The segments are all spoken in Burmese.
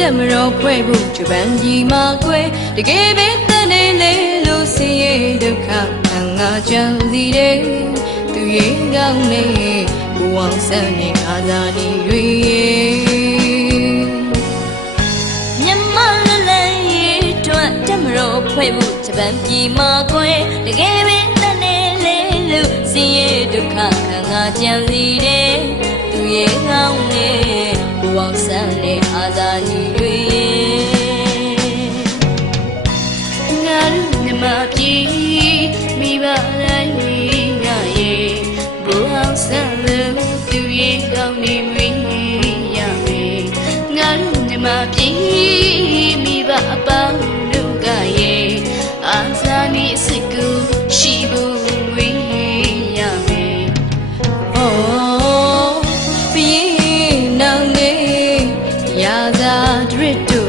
တက်မတော်ဖွဲ့ဖို့ဂျပန်ကြီးမှာကွယ်တကယ်ပဲတန်နေလေလို့ဆင်းရဲဒုက္ခခံငါကြံစီတယ်သူရဲ့ကောင်းနေဘဝဆန်းနေခါသာနေတွေရဲ့မြမလလန်ရေးအတွက်တက်မတော်ဖွဲ့ဖို့ဂျပန်ပြည်မှာကွယ်တကယ်ပဲတန်နေလေလို့စင်ရဒုက္ခခံငါကြံစီတယ် မိဘအပေါင်းတို့ကရဲ့အာသာနေစိတ်ကူရှိဖို့ဝေးရမယ် Oh, being now nay, yaza dritto,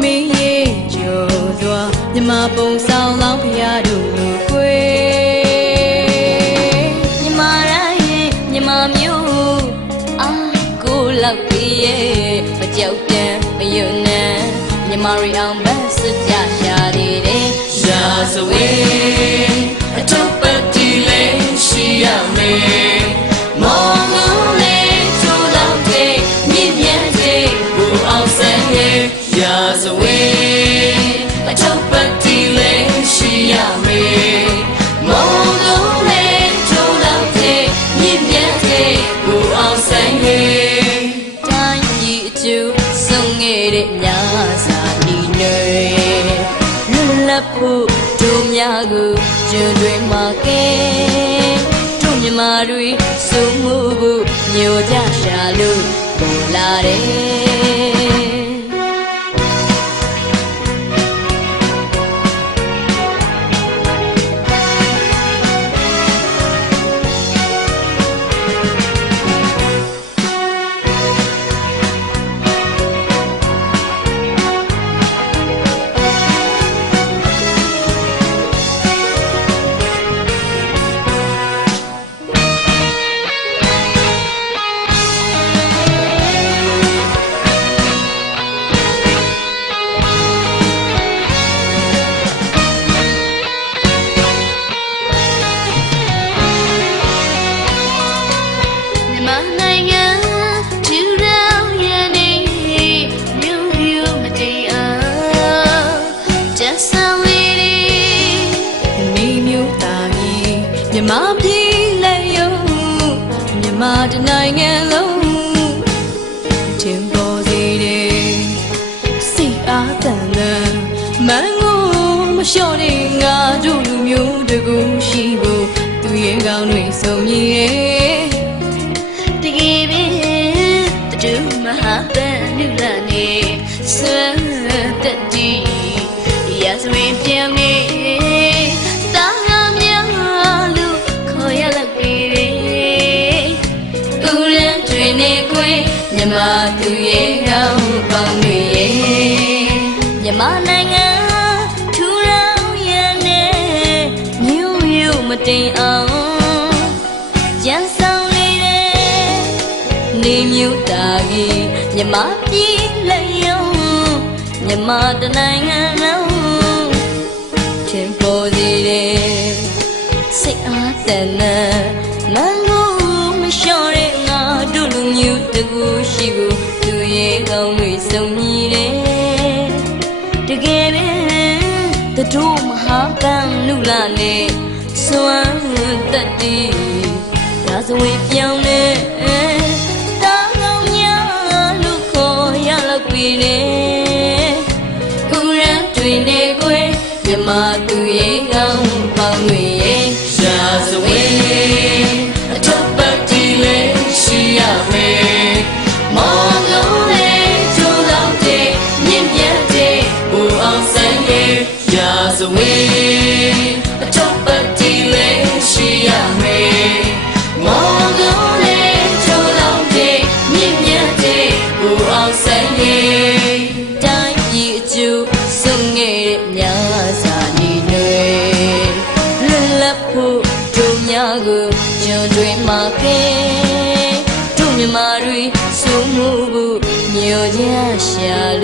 me ye jo dwa, မြမပုံဆောင်လောင်းဖျားတို့လိုကွယ်မြမတိုင်းရဲ့မြမမျိုးအာကိုလောက်ပြီးရဲ့မကြောက်တမ်းမယွန်းနန်း မြမရီအောင်ဘတ်စကြရှာသေးတယ်ရာဇဝေအထုပ်ပတ်တီလေးရှိရမယ်မောင် တ်လပ်ဖို့တို့များကိုကျွန်းတွေမှာကဲတို့မြမာတွေစုံမှုဖို့မျိုးကြရှာလို့ပေါ်လာတယ် ပြည်လက်ယုံမြန်မာတနိုင်ငံလုံးတင်ပေါ်စေတယ်စိတ်အားတန်တဲ့မန်ကိုမလျှော့တဲ့ငါတို့လူမျိုးတကူရှိဖို့သူရဲ့ကောင်းတွေစုံရည်ရဲ့တကယ်ပဲတူမဟာပန်နုလာနေဆွမ်းတက်တီ မြမသူရဲ့ကောင်းပေါင်းတွေရဲ့မြန်မာနိုင်ငံထူထောင်ရတဲ့မြို့မြို့မတိမ်အောင်ကြံဆောင်လေးတဲ့နေမြို့တာကြီးမြန်မာပြည်လက်ယုံမြန်မာတနိုင်ငံလုံးချင်ပေါ်စီတဲ့စိတ်အားတန်တဲ့ တကူရှိကိုသူရဲ့ကောင်းတွေစုံညီတယ်တကယ်ပဲတတို့မဟာကံလူလာနေစွမ်းတက်တီရာဇဝင်ပြောင်းနေတာကောင်းညာလူခေါ်ရလောက်ပြီလေဦးရန်တွင်နေခွေမြမသူရဲ့ကောင်းပေါင်း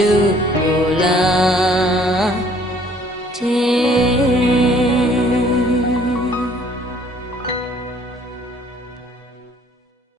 လူကိုလာတဲ့